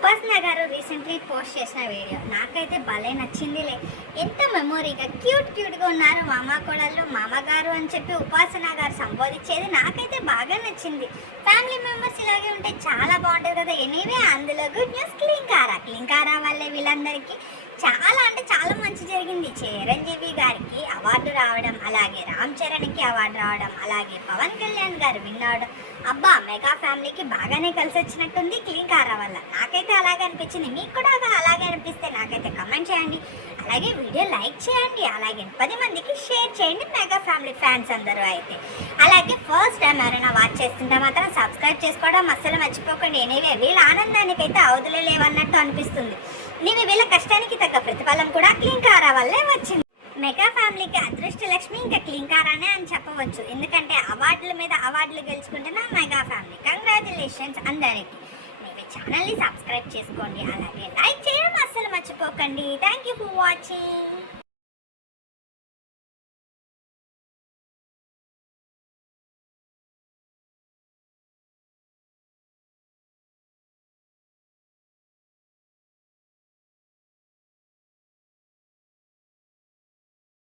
ఉపాసన గారు recently post చేసిన వీడియో నాకైతే భలే నచ్చిందిలే. ఎంత మెమొరీగా క్యూట్గా ఉన్నారు మామ కోడళ్ళు. మామగారు అని చెప్పి ఉపాసన గారు సంబోధించేది నాకైతే బాగా నచ్చింది. ఫ్యామిలీ మెంబర్స్ ఇలాగే ఉంటే చాలా బాగుంటుంది కదా. ఎనీవే అందులో గుడ్ న్యూస్, క్లింకారా వల్లే వీళ్ళందరికీ చాలా అంటే చాలా మంచి జరిగింది. చిరంజీవి గారికి అవార్డు రావడం, అలాగే రామ్ చరణ్కి అవార్డు రావడం, అలాగే పవన్ కళ్యాణ్ గారు విన్ అవడం. అబ్బా, మెగా ఫ్యామిలీకి బాగానే కలిసి వచ్చినట్టుంది క్లింకారా వల్ల. నాకైతే అలాగే అనిపించింది. మీకు కూడా అలాగే అనిపిస్తే నాకైతే కమెంట్ చేయండి, అలాగే వీడియో లైక్ చేయండి, అలాగే 10 మందికి షేర్ చేయండి మెగా ఫ్యామిలీ ఫ్యాన్స్ అందరూ అయితే. అలాగే ఫస్ట్ టైం ఎవరైనా వాచ్ చేస్తుంటే మాత్రం సబ్స్క్రైబ్ చేసుకోవడం అస్సలు మర్చిపోకండి. ఎనీవే వీళ్ళ ఆనందానికి అయితే అవధులే లేవన్నట్టు అనిపిస్తుంది. నీవి వీళ్ళ కష్టానికి తగ్గ ప్రతిఫలం కూడా క్లింకారా వల్లే వచ్చింది. మెగా ఫ్యామిలీకి అదృష్ట లక్ష్మి ఇంకా క్లింకారానే అని చెప్పవచ్చు. ఎందుకంటే అవార్డుల మీద అవార్డులు గెలుచుకుంటున్న మెగా ఫ్యామిలీ. కంగ్రాచులేషన్స్ అందరికి. మీరు ఛానల్ని సబ్స్క్రైబ్ చేసుకోండి, అలాగే లైక్ చేయడం అస్సలు మర్చిపోకండి. Thank you for watching.